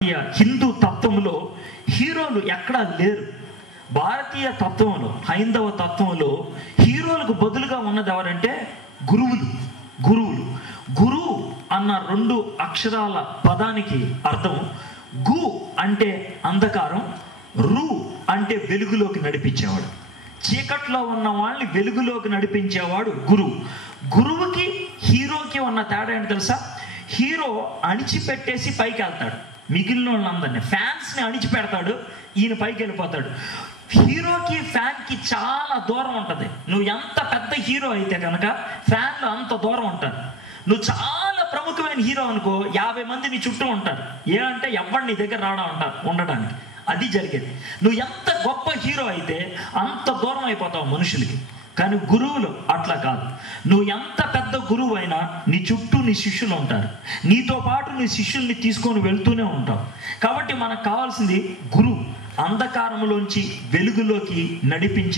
హిందూ తత్వంలో హీరోలు ఎక్కడా లేరు. భారతీయ తత్వంలో, హైందవ తత్వంలో హీరోలకు బదులుగా ఉన్నది ఎవరంటే గురువులు. గురువు అన్న 2 అక్షరాల పదానికి అర్థం గు అంటే అంధకారం, రు అంటే వెలుగులోకి నడిపించేవాడు. చీకట్లో ఉన్న వాళ్ళని వెలుగులోకి నడిపించేవాడు గురువు. గురువుకి హీరోకి ఉన్న తేడా ఏంటి తెలుసా? హీరో అణిచిపెట్టేసి పైకి వెళ్తాడు, మిగిలిన వాళ్ళందరినీ ఫ్యాన్స్ని అణిచిపెడతాడు, ఈయన పైకి వెళ్ళిపోతాడు. హీరోకి ఫ్యాన్కి చాలా దూరం ఉంటుంది. నువ్వు ఎంత పెద్ద హీరో అయితే కనుక ఫ్యాన్లు అంత దూరం ఉంటారు. నువ్వు చాలా ప్రముఖమైన హీరో అనుకో, 50 మంది నీ చుట్టూ ఉంటారు. అంటే ఎవరు నీ దగ్గర ఉండడానికి. అది జరిగేది. నువ్వు ఎంత గొప్ప హీరో అయితే అంత దూరం అయిపోతావు మనుషులకి. కానీ గురువులు అట్లా కాదు. నువ్వు ఎంత పెద్ద గురువు అయినా నీ చుట్టూ నీ శిష్యులు ఉంటారు, నీతో పాటు నీ శిష్యుల్ని తీసుకొని వెళ్తూనే ఉంటావు. కాబట్టి మనకు కావాల్సింది గురువు, అంధకారంలోంచి వెలుగులోకి నడిపించే